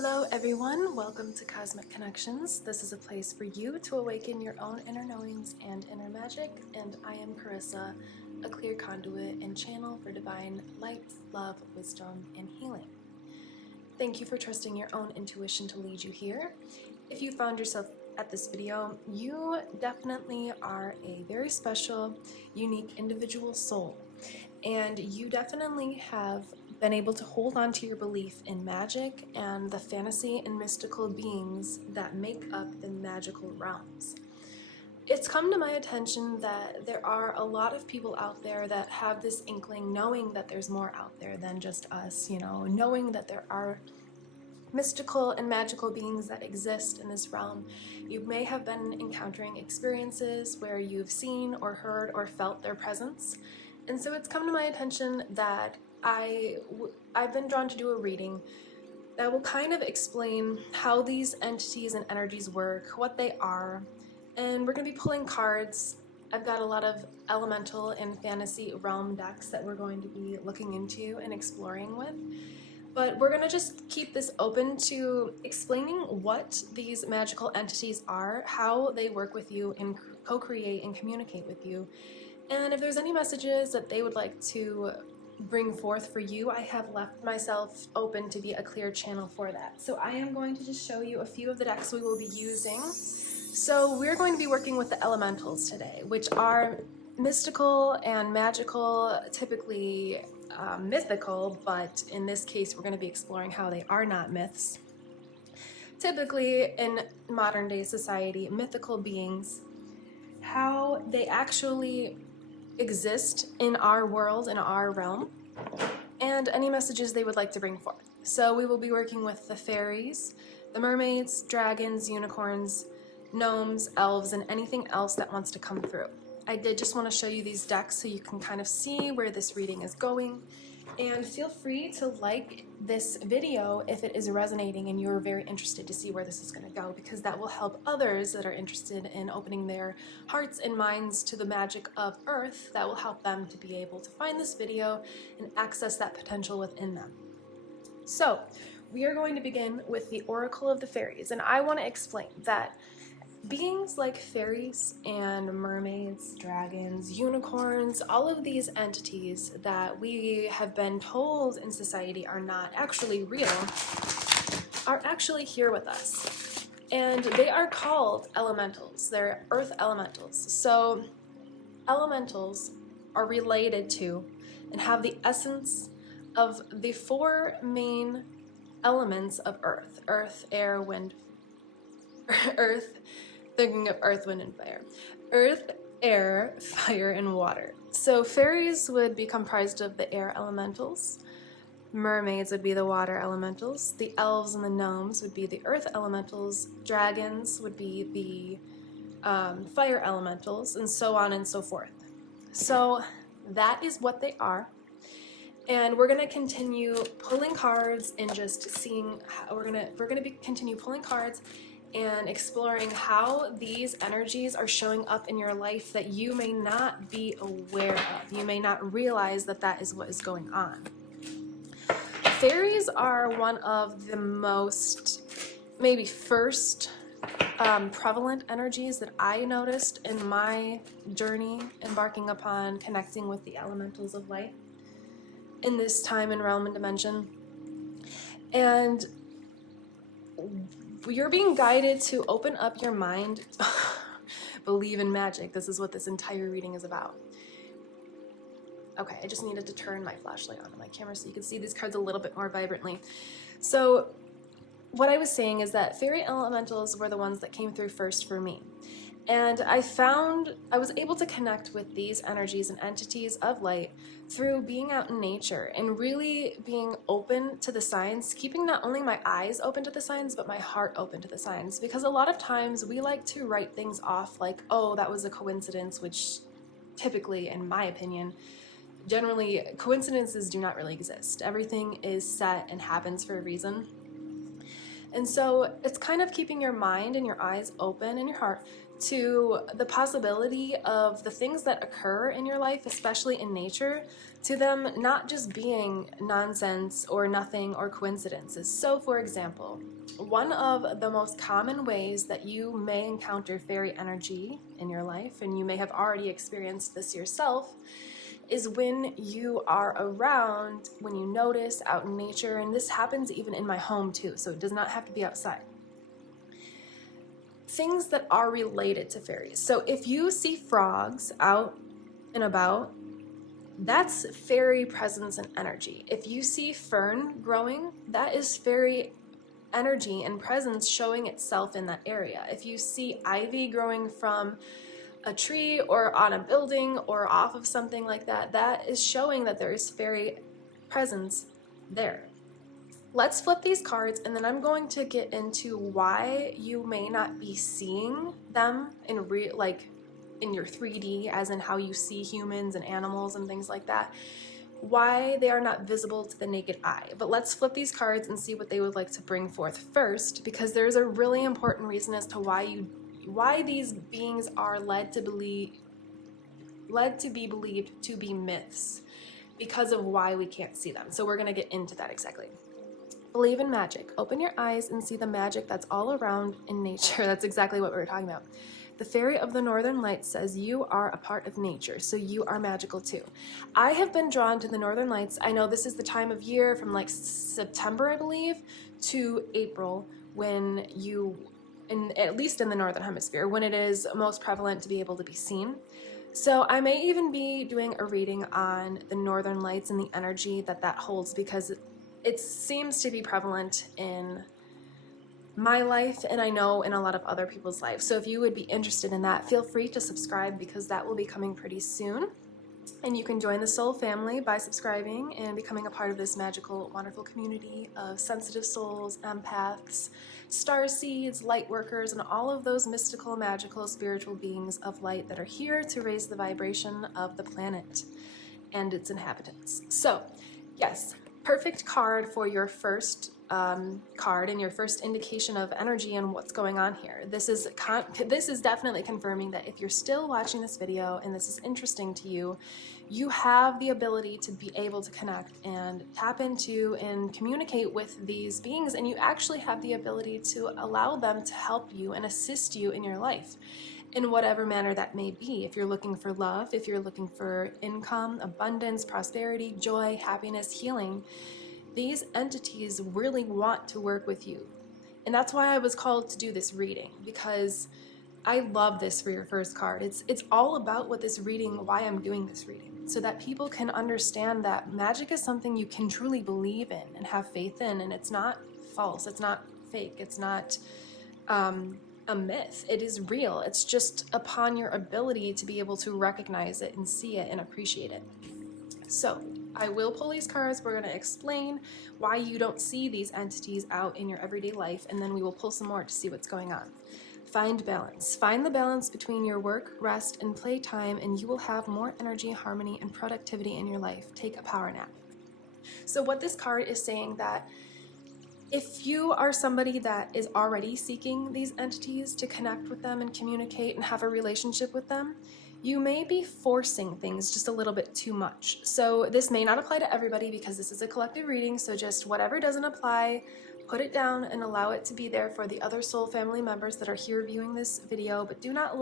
Hello everyone, welcome to Cosmic Connections. This is a place for you to awaken your own inner knowings and inner magic, and I am Carissa, a clear conduit and channel for divine light, love, wisdom, and healing. Thank you for trusting your own intuition to lead you here. If you found yourself at this video, you definitely are a very special, unique individual soul, and you definitely have been able to hold on to your belief in magic and the fantasy and mystical beings that make up the magical realms. It's come to my attention that there are a lot of people out there that have this inkling, knowing that there's more out there than just us, knowing that there are mystical and magical beings that exist in this realm. You may have been encountering experiences where you've seen or heard or felt their presence. And so it's come to my attention that I've been drawn to do a reading that will kind of explain how these entities and energies work, what they are, and we're going to be pulling cards. I've got a lot of elemental and fantasy realm decks that we're going to be looking into and exploring with, but we're going to just keep this open to explaining what these magical entities are, how they work with you and co-create and communicate with you. And if there's any messages that they would like to bring forth for you, I have left myself open to be a clear channel for that. So I am going to just show you a few of the decks we will be using. So we're going to be working with the elementals today, which are mystical and magical, typically mythical, but in this case we're going to be exploring how they are not myths. Typically in modern day society, mythical beings, how they actually exist in our world, in our realm, and any messages they would like to bring forth. So we will be working with the fairies, the mermaids, dragons, unicorns, gnomes, elves, and anything else that wants to come through. I did just want to show you these decks so you can kind of see where this reading is going, and feel free to like this video if it is resonating and you're very interested to see where this is going to go, because that will help others that are interested in opening their hearts and minds to the magic of Earth. That will help them to be able to find this video and access that potential within them. So we are going to begin with the Oracle of the Fairies, and I want to explain that beings like fairies and mermaids, dragons, unicorns, all of these entities that we have been told in society are not actually real, are actually here with us. And they are called elementals. They're earth elementals. So elementals are related to and have the essence of the four main elements of earth. Earth, air, wind, earth, thinking of earth, wind, and fire. Earth, air, fire, and water. So fairies would be comprised of the air elementals. Mermaids would be the water elementals. The elves and the gnomes would be the earth elementals. Dragons would be the fire elementals, and so on and so forth. So that is what they are. And we're going to continue pulling cards and just seeing how we're going to continue pulling cards and exploring how these energies are showing up in your life that you may not be aware of. You may not realize that that is what is going on. Fairies are one of the most, maybe first, prevalent energies that I noticed in my journey embarking upon connecting with the elementals of light in this time and realm and dimension. And you're being guided to open up your mind, believe in magic. This is what this entire reading is about. Okay, I just needed to turn my flashlight on my camera so you can see these cards a little bit more vibrantly. So what I was saying is that fairy elementals were the ones that came through first for me. And I was able to connect with these energies and entities of light through being out in nature and really being open to the signs, keeping not only my eyes open to the signs, but my heart open to the signs. Because a lot of times we like to write things off like, oh, that was a coincidence, which typically, in my opinion, generally coincidences do not really exist. Everything is set and happens for a reason. And so it's kind of keeping your mind and your eyes open and your heart to the possibility of the things that occur in your life, especially in nature, to them not just being nonsense or nothing or coincidences. So, for example, one of the most common ways that you may encounter fairy energy in your life, and you may have already experienced this yourself, is when you are around, when you notice out in nature, and this happens even in my home too, so it does not have to be outside. Things that are related to fairies. So if you see frogs out and about, that's fairy presence and energy. If you see fern growing, that is fairy energy and presence showing itself in that area. If you see ivy growing from a tree or on a building or off of something like that, that is showing that there is fairy presence there. Let's flip these cards, and then I'm going to get into why you may not be seeing them in real, like in your 3D, as in how you see humans and animals and things like that, why they are not visible to the naked eye. But let's flip these cards and see what they would like to bring forth first, because there's a really important reason as to why these beings are led to be believed to be myths, because of why we can't see them. So we're going to get into that exactly. Believe in magic. Open your eyes and see the magic that's all around in nature. That's exactly what we were talking about. The fairy of the Northern Lights says you are a part of nature, so you are magical too. I have been drawn to the Northern Lights. I know this is the time of year from like September, I believe, to April, when at least in the Northern Hemisphere, when it is most prevalent to be able to be seen. So I may even be doing a reading on the Northern Lights and the energy that holds, because it seems to be prevalent in my life, and I know in a lot of other people's lives. So if you would be interested in that, feel free to subscribe, because that will be coming pretty soon. And you can join the soul family by subscribing and becoming a part of this magical, wonderful community of sensitive souls, empaths, starseeds, lightworkers, and all of those mystical, magical, spiritual beings of light that are here to raise the vibration of the planet and its inhabitants. So, yes, perfect card for your first card and your first indication of energy and what's going on here. This is definitely confirming that if you're still watching this video and this is interesting to you, you have the ability to be able to connect and tap into and communicate with these beings, and you actually have the ability to allow them to help you and assist you in your life in whatever manner that may be. If you're looking for love, if you're looking for income, abundance, prosperity, joy, happiness, healing, these entities really want to work with you. And that's why I was called to do this reading, because I love this for your first card. It's all about what this reading, why I'm doing this reading, so that people can understand that magic is something you can truly believe in and have faith in, and it's not false, it's not fake, it's not a myth. It is real. It's just upon your ability to be able to recognize it and see it and appreciate it. So I will pull these cards. We're going to explain why you don't see these entities out in your everyday life, and then we will pull some more to see what's going on. Find balance. Find the balance between your work, rest, and playtime, and you will have more energy, harmony, and productivity in your life. Take a power nap. So what this card is saying, that if you are somebody that is already seeking these entities to connect with them and communicate and have a relationship with them, you may be forcing things just a little bit too much. So this may not apply to everybody, because this is a collective reading, so just whatever doesn't apply, put it down and allow it to be there for the other soul family members that are here viewing this video, but do not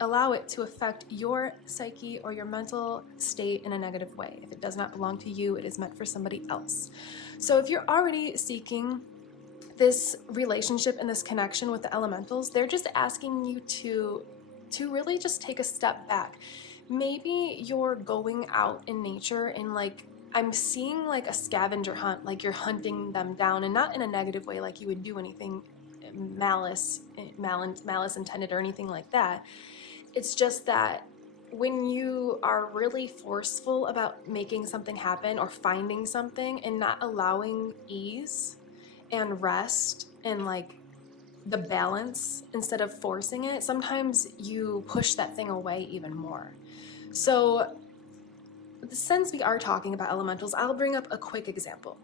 allow it to affect your psyche or your mental state in a negative way. If it does not belong to you, it is meant for somebody else. So if you're already seeking this relationship and this connection with the elementals, they're just asking you to really just take a step back. Maybe you're going out in nature and like, I'm seeing like a scavenger hunt, like you're hunting them down, and not in a negative way, like you would do anything malice intended or anything like that. It's just that when you are really forceful about making something happen or finding something and not allowing ease and rest and like the balance instead of forcing it, sometimes you push that thing away even more. So since we are talking about elementals, I'll bring up a quick example.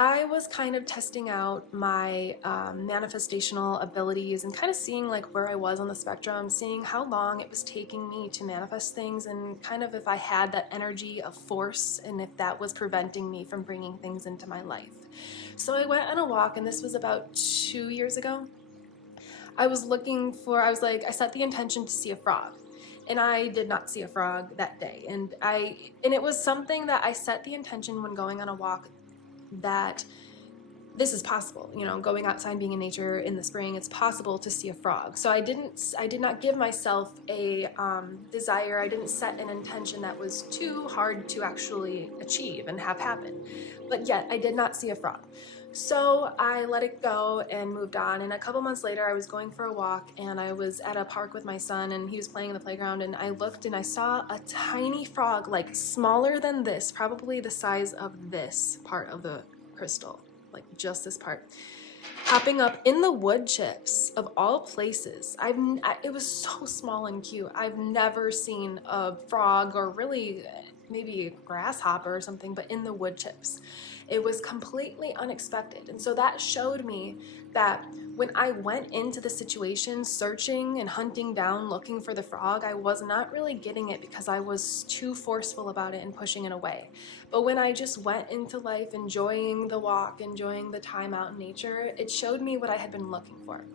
I was kind of testing out my manifestational abilities and kind of seeing like where I was on the spectrum, seeing how long it was taking me to manifest things, and kind of if I had that energy of force and if that was preventing me from bringing things into my life. So I went on a walk, and this was about 2 years ago. I set the intention to see a frog. And I did not see a frog that day. And it was something that I set the intention when going on a walk, that this is possible, going outside, being in nature in the spring, it's possible to see a frog. So I did not give myself a desire. I didn't set an intention that was too hard to actually achieve and have happen. But yet I did not see a frog. So I let it go and moved on. And a couple months later, I was going for a walk, and I was at a park with my son, and he was playing in the playground, and I looked and I saw a tiny frog, like smaller than this, probably the size of this part of the crystal, like just this part, popping up in the wood chips of all places. It was so small and cute. I've never seen a frog, or really maybe a grasshopper or something, but in the wood chips. It was completely unexpected. And so that showed me that when I went into the situation searching and hunting down, looking for the frog, I was not really getting it because I was too forceful about it and pushing it away. But when I just went into life, enjoying the walk, enjoying the time out in nature, it showed me what I had been looking for.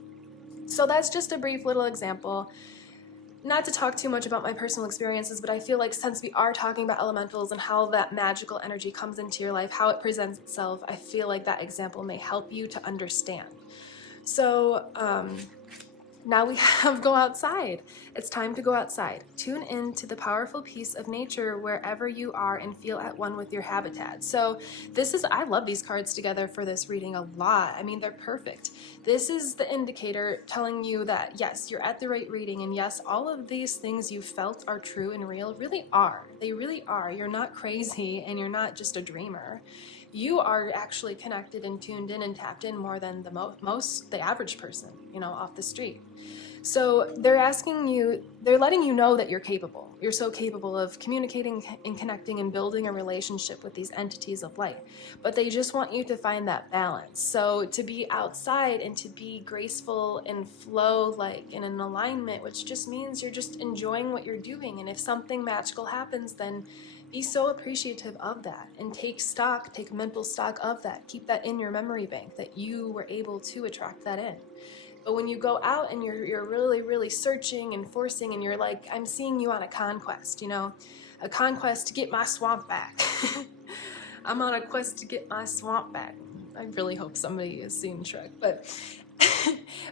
So that's just a brief little example. Not to talk too much about my personal experiences, but I feel like since we are talking about elementals and how that magical energy comes into your life, how it presents itself, I feel like that example may help you to understand. So now we have go outside. It's time to go outside. Tune in to the powerful peace of nature wherever you are and feel at one with your habitat. So I love these cards together for this reading a lot. I mean, they're perfect. This is the indicator telling you that yes, you're at the right reading, and yes, all of these things you felt are true and real really are. They really are. You're not crazy, and you're not just a dreamer. You are actually connected and tuned in and tapped in more than the average person, off the street. So they're letting you know that you're capable. You're so capable of communicating and connecting and building a relationship with these entities of light. But they just want you to find that balance. So to be outside and to be graceful and flow like in an alignment, which just means you're just enjoying what you're doing. And if something magical happens, then be so appreciative of that and take mental stock of that. Keep that in your memory bank, that you were able to attract that in. But when you go out and you're really, really searching and forcing, and you're like, I'm seeing you on a conquest, a conquest to get my swamp back. I'm on a quest to get my swamp back. I really hope somebody has seen Shrek, but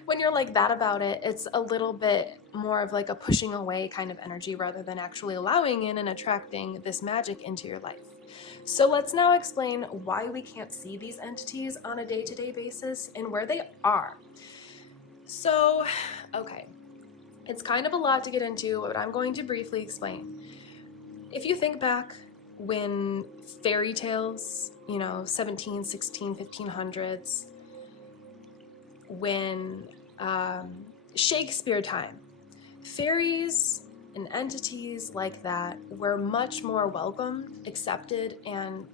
when you're like that about it, it's a little bit more of like a pushing away kind of energy rather than actually allowing in and attracting this magic into your life. So let's now explain why we can't see these entities on a day-to-day basis and where they are. So, okay, it's kind of a lot to get into, but I'm going to briefly explain. If you think back when fairy tales, 17, 16, 1500s, when Shakespeare time, fairies and entities like that were much more welcomed, accepted, and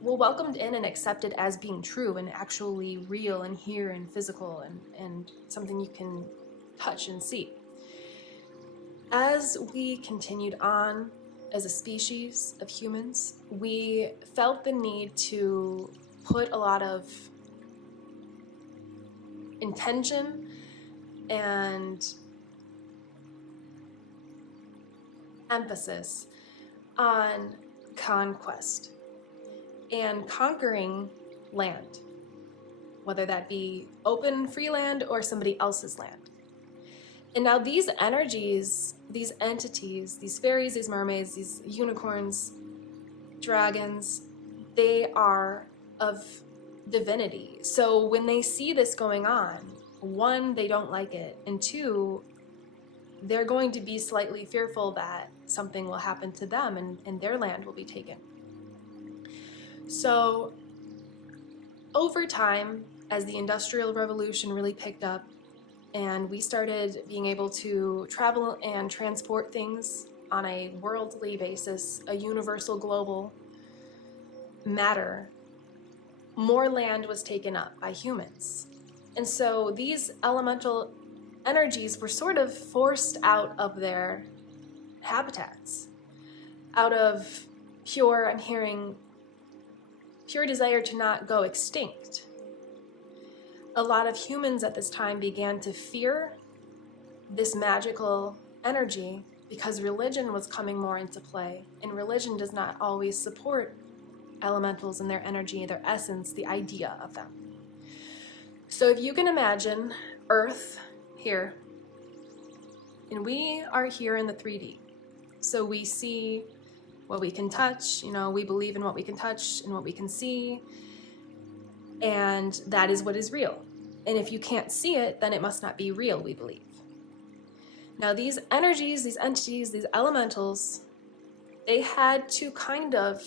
welcomed in and accepted as being true and actually real and here and physical and something you can touch and see. As we continued on as a species of humans, we felt the need to put a lot of intention and emphasis on conquest and conquering land, whether that be open, free land, or somebody else's land. And now these energies, these entities, these fairies, these mermaids, these unicorns, dragons, they are of divinity. So when they see this going on, one, they don't like it, and two, they're going to be slightly fearful that something will happen to them and their land will be taken. So over time, as the Industrial Revolution really picked up and we started being able to travel and transport things on a worldly basis, a universal global matter, more land was taken up by humans. And so these elemental energies were sort of forced out of their habitats, out of pure, I'm hearing, pure desire to not go extinct. A lot of humans at this time began to fear this magical energy because religion was coming more into play, and religion does not always support elementals and their energy, their essence, the idea of them. So if you can imagine Earth here, and we are here in the 3D. So we see what we can touch, we believe in what we can touch and what we can see, and that is what is real. And if you can't see it, then it must not be real, we believe. Now these energies, these entities, these elementals, they had to kind of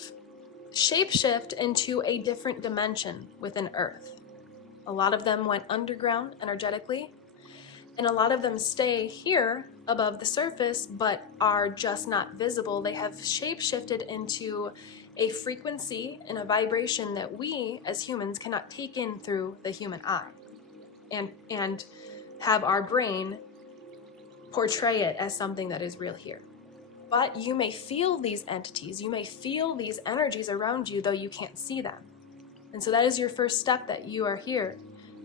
shapeshift into a different dimension within Earth. A lot of them went underground energetically, and a lot of them stay here above the surface but are just not visible. They have shapeshifted into a frequency and a vibration that we as humans cannot take in through the human eye and have our brain portray it as something that is real here. But you may feel these entities, you may feel these energies around you, though you can't see them. And so that is your first step, that you are here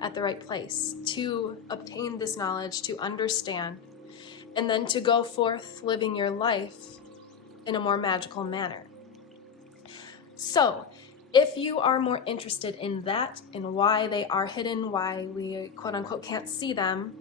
at the right place to obtain this knowledge, to understand, and then to go forth living your life in a more magical manner. So if you are more interested in that and why they are hidden, why we quote unquote can't see them,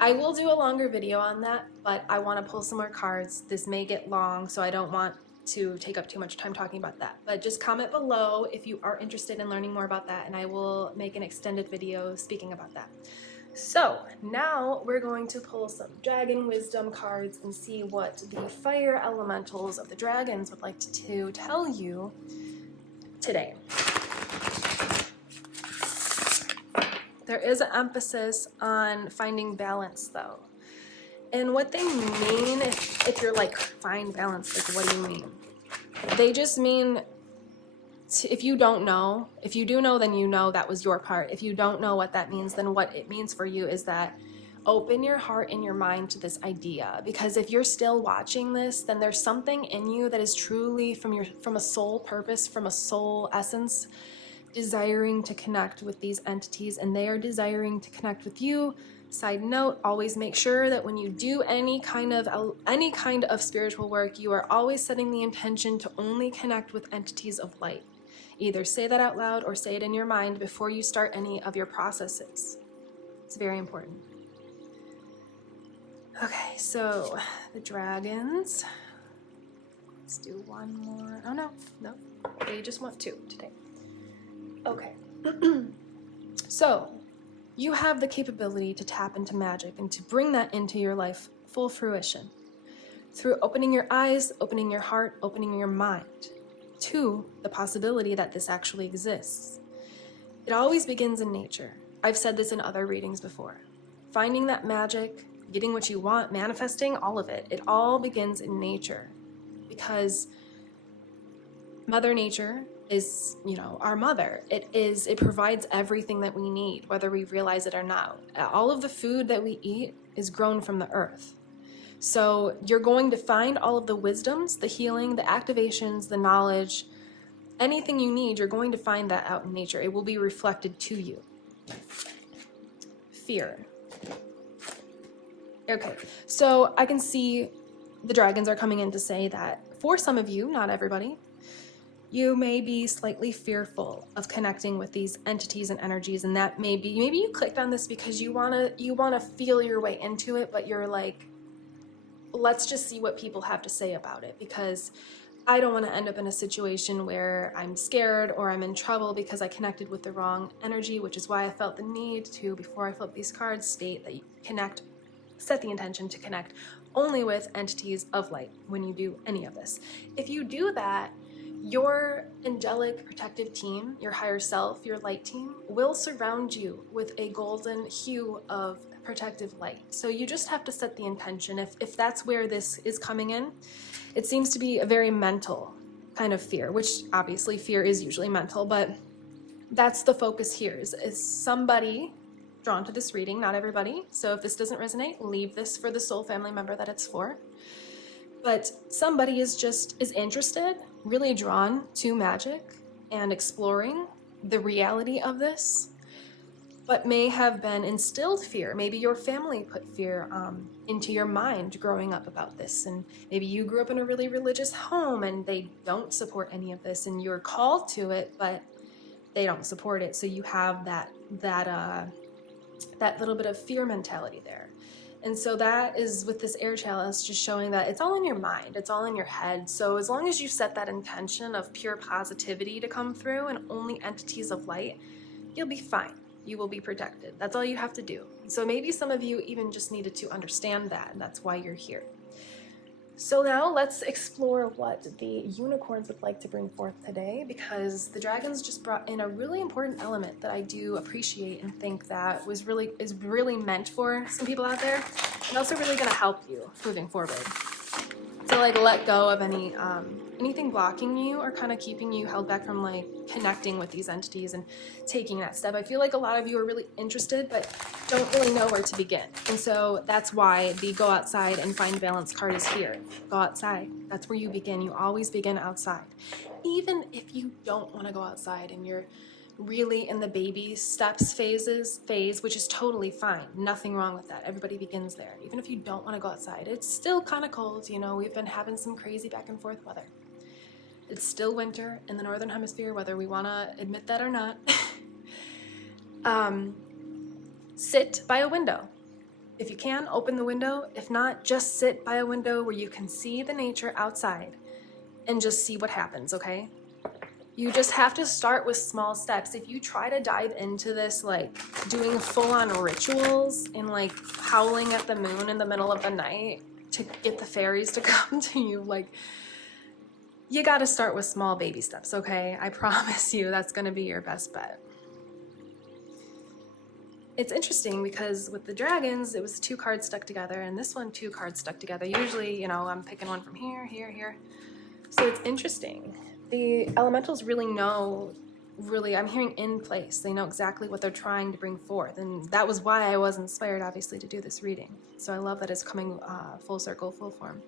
I will do a longer video on that, but I want to pull some more cards. This may get long, so I don't want to take up too much time talking about that. But just comment below if you are interested in learning more about that, and I will make an extended video speaking about that. So now we're going to pull some dragon wisdom cards and see what the fire elementals of the dragons would like to tell you today. There is an emphasis on finding balance, though. And what they mean, if you're like, find balance, like what do you mean? They just mean, if you don't know, if you do know, then you know that was your part. If you don't know what that means, then what it means for you is that open your heart and your mind to this idea. Because if you're still watching this, then there's something in you that is truly from a soul purpose, from a soul essence, desiring to connect with these entities, and they are desiring to connect with you. Side note, always make sure that when you do any kind of spiritual work, you are always setting the intention to only connect with entities of light. Either say that out loud or say it in your mind before you start any of your processes. It's very important. Okay, so the dragons. Let's do one more. Oh no, they just want two today. Okay, so you have the capability to tap into magic and to bring that into your life full fruition through opening your eyes, opening your heart, opening your mind to the possibility that this actually exists. It always begins in nature. I've said this in other readings before. Finding that magic, getting what you want, manifesting, all of it, it all begins in nature, because Mother Nature is, our mother. It provides everything that we need, whether we realize it or not. All of the food that we eat is grown from the earth. So you're going to find all of the wisdoms, the healing, the activations, the knowledge, anything you need, you're going to find that out in nature. It will be reflected to you. Fear. Okay, so I can see the dragons are coming in to say that for some of you, not everybody, you may be slightly fearful of connecting with these entities and energies, and that maybe you clicked on this because you wanna feel your way into it, but you're like, let's just see what people have to say about it, because I don't want to end up in a situation where I'm scared or I'm in trouble because I connected with the wrong energy, which is why I felt the need to, before I flip these cards, state that you set the intention to connect only with entities of light when you do any of this. If you do that, your angelic protective team, your higher self, your light team, will surround you with a golden hue of protective light. So you just have to set the intention. If that's where this is coming in, it seems to be a very mental kind of fear, which obviously fear is usually mental, but that's the focus here, is somebody drawn to this reading, not everybody. So if this doesn't resonate, leave this for the soul family member that it's for. But somebody is interested, really drawn to magic and exploring the reality of this, but may have been instilled fear. Maybe your family put fear into your mind growing up about this, and maybe you grew up in a really religious home and they don't support any of this, and you're called to it, but they don't support it. So you have that little bit of fear mentality there. And so that is with this air chalice, just showing that it's all in your mind, it's all in your head. So as long as you set that intention of pure positivity to come through and only entities of light, you'll be fine. You will be protected. That's all you have to do. So maybe some of you even just needed to understand that, and that's why you're here. So now let's explore what the unicorns would like to bring forth today, because the dragons just brought in a really important element that I do appreciate and think that is really meant for some people out there, and also really going to help you moving forward. To like let go of anything blocking you or kind of keeping you held back from like connecting with these entities and taking that step. I feel like a lot of you are really interested but don't really know where to begin. And so that's why the go outside and find balance card is here. Go outside. That's where you begin. You always begin outside. Even if you don't want to go outside and you're really in the baby steps phase, which is totally fine. Nothing wrong with that. Everybody begins there. Even if you don't want to go outside, it's still kind of cold. You know, we've been having some crazy back and forth weather. It's still winter in the Northern Hemisphere, whether we want to admit that or not. Sit by a window. If you can, open the window. If not, just sit by a window where you can see the nature outside and just see what happens, okay? You just have to start with small steps. If you try to dive into this, like doing full-on rituals and like howling at the moon in the middle of the night to get the fairies to come to you, like, you got to start with small baby steps, okay? I promise you that's going to be your best bet. It's interesting because with the dragons, it was 2 cards stuck together, and this one 2 cards stuck together. Usually, you know, I'm picking one from here, here, here. So it's interesting. The elementals really know, I'm hearing in place. They know exactly what they're trying to bring forth. And that was why I was inspired, obviously, to do this reading. So I love that it's coming full circle, full form.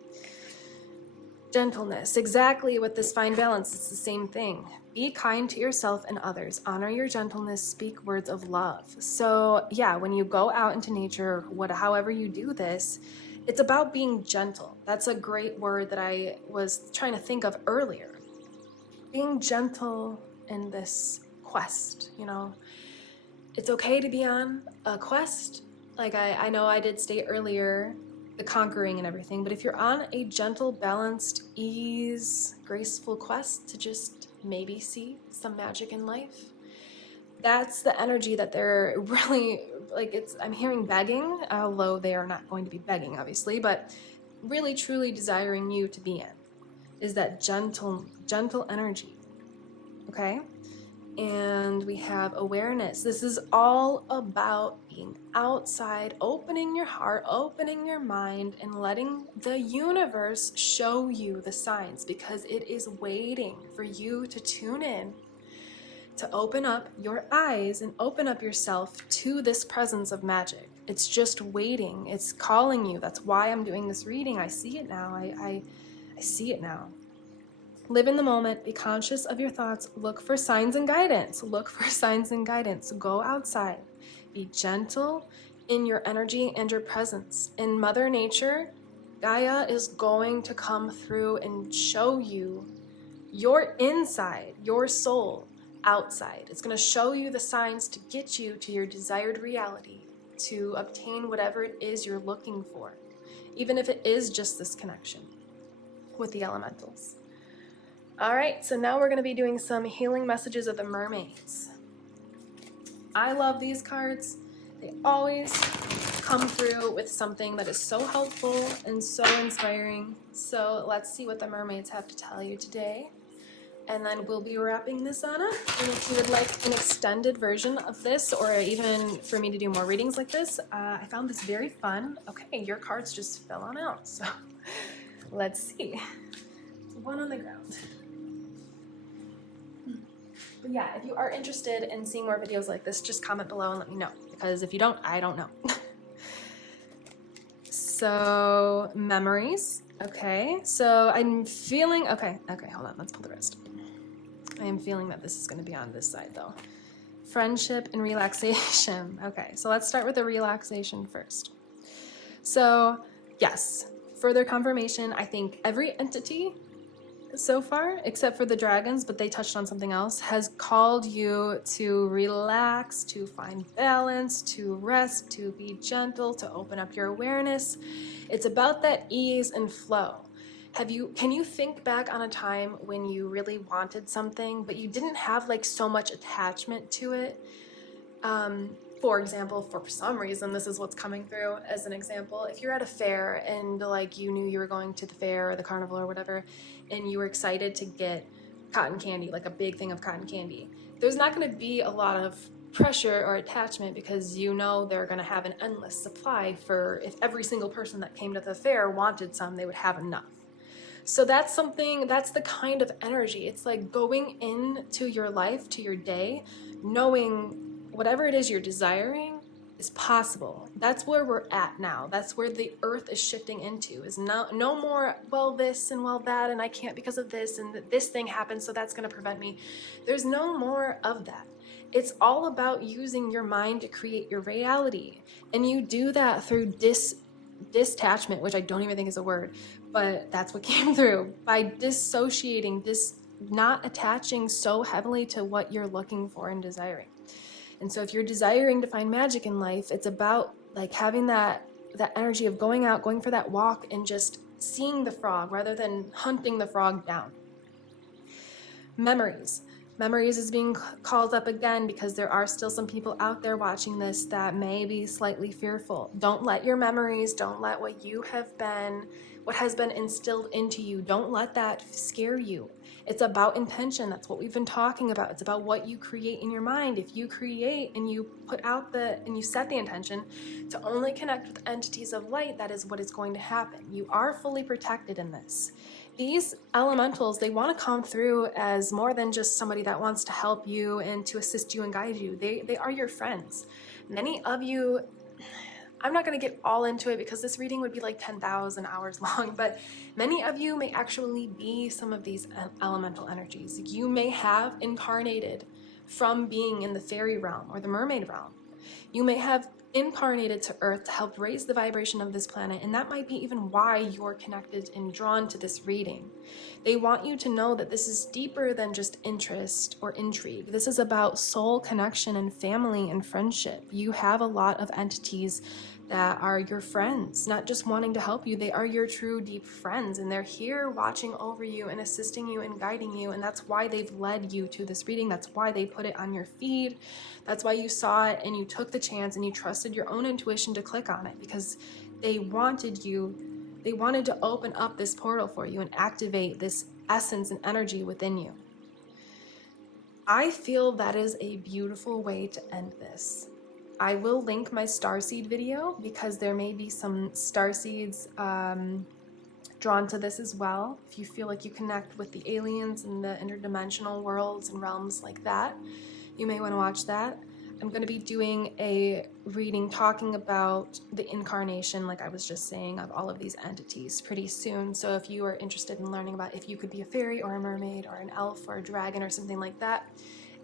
Gentleness, exactly with this fine balance, it's the same thing. Be kind to yourself and others. Honor your gentleness, speak words of love. So yeah, when you go out into nature, however you do this, it's about being gentle. That's a great word that I was trying to think of earlier. Being gentle in this quest, you know. It's okay to be on a quest. Like I know I did state earlier, the conquering and everything, but if you're on a gentle, balanced, ease, graceful quest to just maybe see some magic in life, that's the energy that they're really, like, I'm hearing begging, although they are not going to be begging, obviously, but really truly desiring you to be in, is that gentle energy, okay? And we have awareness. This is all about being outside, opening your heart, opening your mind, and letting the universe show you the signs, because it is waiting for you to tune in, to open up your eyes and open up yourself to this presence of magic. It's just waiting. It's calling you. That's why I'm doing this reading. I see it now. I see it now. Live in the moment. Be conscious of your thoughts. Look for signs and guidance. Look for signs and guidance. Go outside. Be gentle in your energy and your presence. In Mother Nature, Gaia is going to come through and show you your inside, your soul, outside. It's going to show you the signs to get you to your desired reality, to obtain whatever it is you're looking for, even if it is just this connection with the elementals. All right, so now we're going to be doing some healing messages of the mermaids. I love these cards. They always come through with something that is so helpful and so inspiring. So let's see what the mermaids have to tell you today. And then we'll be wrapping this on up. And if you would like an extended version of this, or even for me to do more readings like this, I found this very fun. Okay, your cards just fell on out. So let's see. One on the ground. But yeah, if you are interested in seeing more videos like this, just comment below and let me know, because if you don't, I don't know. So, memories. Okay, so I'm feeling, okay, hold on, let's pull the rest. I am feeling that this is going to be on this side though. Friendship and relaxation. Okay, so let's start with the relaxation first. So, yes, further confirmation, I think every entity so far, except for the dragons, but they touched on something else, has called you to relax, to find balance, to rest, to be gentle, to open up your awareness. It's about that ease and flow. Can you think back on a time when you really wanted something, but you didn't have like so much attachment to it? For example, for some reason, this is what's coming through as an example. If you're at a fair and like you knew you were going to the fair or the carnival or whatever, and you were excited to get cotton candy, like a big thing of cotton candy, there's not going to be a lot of pressure or attachment because you know they're going to have an endless supply. For if every single person that came to the fair wanted some, they would have enough. So that's the kind of energy. It's like going into your life, to your day, knowing whatever it is you're desiring is possible. That's where we're at now. That's where the earth is shifting into, is no more, well, this and well, that, and I can't because of this, and this thing happened, so that's going to prevent me. There's no more of that. It's all about using your mind to create your reality. And you do that through detachment, which I don't even think is a word, but that's what came through. By dissociating, not attaching so heavily to what you're looking for and desiring. And so if you're desiring to find magic in life, it's about like having that energy of going out, going for that walk, and just seeing the frog rather than hunting the frog down. Memories. Memories is being called up again because there are still some people out there watching this that may be slightly fearful. Don't let your memories, don't let what has been instilled into you, don't let that scare you. It's about intention. That's what we've been talking about. It's about what you create in your mind. If you create and you and you set the intention to only connect with entities of light, that is what is going to happen. You are fully protected in this. These elementals, they want to come through as more than just somebody that wants to help you and to assist you and guide you. They are your friends. Many of you, I'm not going to get all into it because this reading would be like 10,000 hours long, but many of you may actually be some of these elemental energies. You may have incarnated from being in the fairy realm or the mermaid realm. You may have incarnated to Earth to help raise the vibration of this planet, and that might be even why you're connected and drawn to this reading. They want you to know that this is deeper than just interest or intrigue. This is about soul connection and family and friendship. You have a lot of entities that are your friends, not just wanting to help you. They are your true deep friends, and they're here watching over you and assisting you and guiding you, and that's why they've led you to this reading. That's why they put it on your feed. That's why you saw it and you took the chance and you trusted your own intuition to click on it, because they wanted to open up this portal for you and activate this essence and energy within you. I feel that is a beautiful way to end this. I will link my Starseed video because there may be some Starseeds drawn to this as well. If you feel like you connect with the aliens and the interdimensional worlds and realms like that, you may want to watch that. I'm going to be doing a reading talking about the incarnation, like I was just saying, of all of these entities pretty soon. So if you are interested in learning about if you could be a fairy or a mermaid or an elf or a dragon or something like that,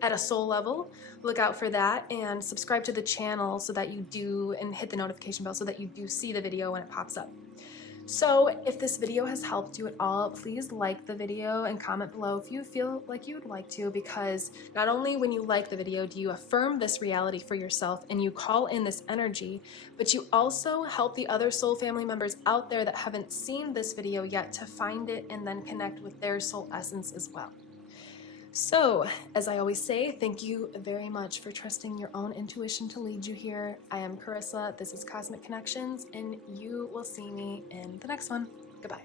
at a soul level, look out for that and subscribe to the channel so that you do, and hit the notification bell so that you do see the video when it pops up. So if this video has helped you at all, please like the video and comment below if you feel like you would like to, because not only when you like the video do you affirm this reality for yourself and you call in this energy, but you also help the other soul family members out there that haven't seen this video yet to find it and then connect with their soul essence as well. So, as I always say, thank you very much for trusting your own intuition to lead you here. I am Carissa, this is Cosmic Connections, and you will see me in the next one. Goodbye.